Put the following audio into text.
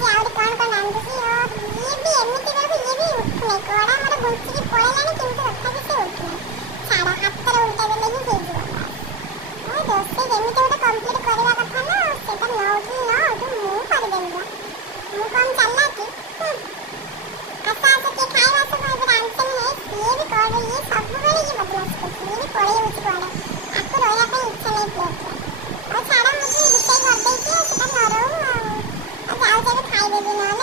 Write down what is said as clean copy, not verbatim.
ଯେ ଆହୁରି କଣ କଣ ରାନ୍ଧୁଛି। ଇଏ ବି ଏମିତି ବେଳକୁ ଇଏ ବି ଉଠୁନି। କଡ଼ା ଆମର ଘୁଞ୍ଚିକି ପଳେଇଲାଣି କିନ୍ତୁ ତଥାପି ସେ ଉଠୁନି। ଛାଡ଼ ହାତରେ ଉଲ୍ଟା ଦେଲେ ହିଁ ହେଇଯିବ। ରୋଷେଇ ଯେମିତି ଗୋଟେ କମ୍ପ୍ଲିଟ୍ କରିବା କଥା ନା, ସେଟା ନ ଉଠୁ ମୁଁ କରିଦେବି ବା। ମୁଁ କଣ ଚାଲାକି? ଆସ ଆସ କିଏ ଖାଇବା ଆସ। ମୁଁ ଏବେ ରାନ୍ଧିସାରି ନାହିଁ। ସିଏ ବି କରେ, ଇଏ ସବୁବେଳେ ଇଏ ବଦମାସ କରୁଛି। ଇଏ ବି ପଳେଇ ଯାଉଛି କୁଆଡ଼େ। ଆକୁ ରହିବା ପାଇଁ ଇଚ୍ଛା ନାହିଁ ପ୍ଲେଟ୍ରେ। ଆଉ ଛାଡ଼ ମୁଁ ବି ରୋଷେଇ କରିଦେଇଛି, ସେଟା ନ ରହୁ ଆଉ ଯାଉଛି ଏବେ ଖାଇଦେବି ନହେଲେ